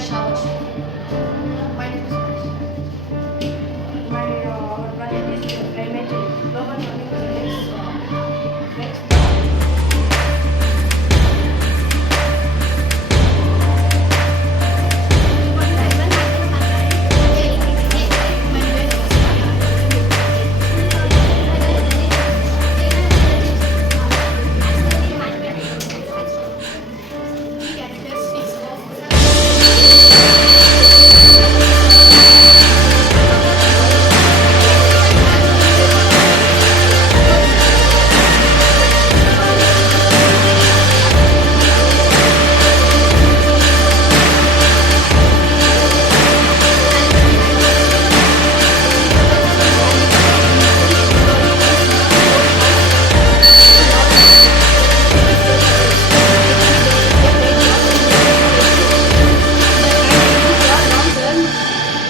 shower. My name is my planet is climate change. Global warming affects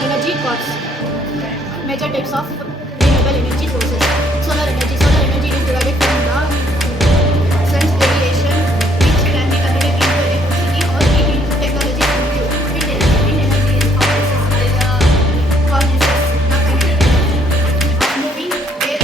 energy costs. Major types of renewable energy sources. Solar energy. Solar energy is derived from the sun's radiation, which can be converted into electricity or heat into technology into wind energy. Wind energy is causes the kinetic energy of moving air.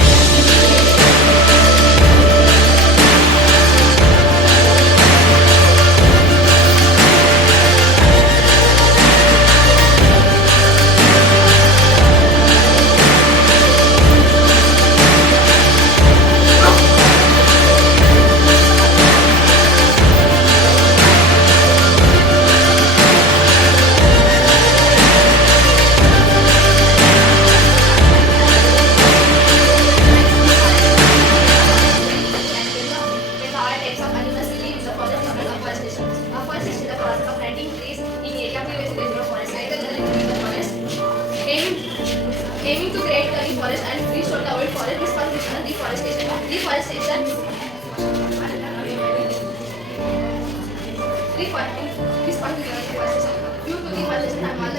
With all types of animals live in the forest is called afforestation. Afforestation is the process of planting trees in area previously reserved forest, either in the forest, aiming to create a new forest and restore the old forest. This process is called deforestation. Deforestation this process is called deforestation. Due to deforestation, animals lose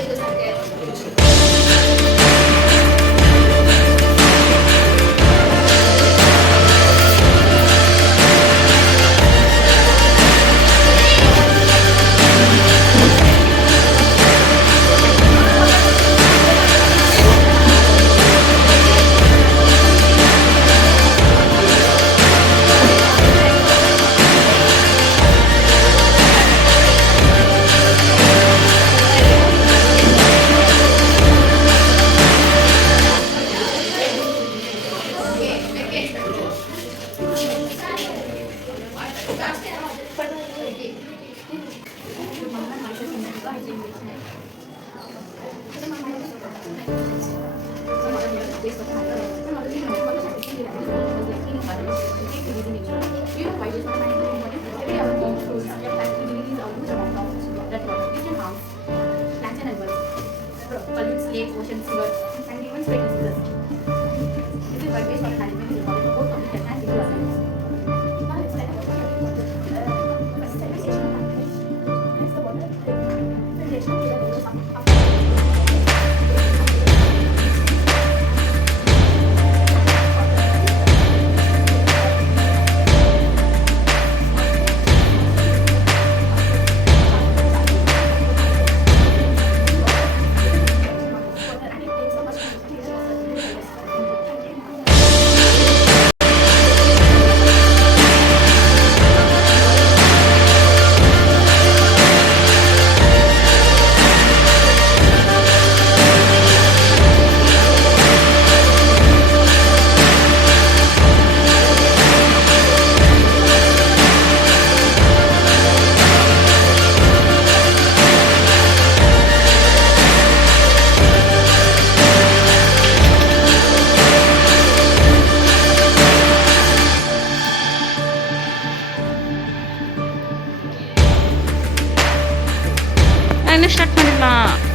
their pollutes lakes, oceans, rivers, and even spread diseases. This is why waste water management is important for both public health and individual health. Now let's talk about next the water filtration. Start ಮಾಡಿಲ್ಲ.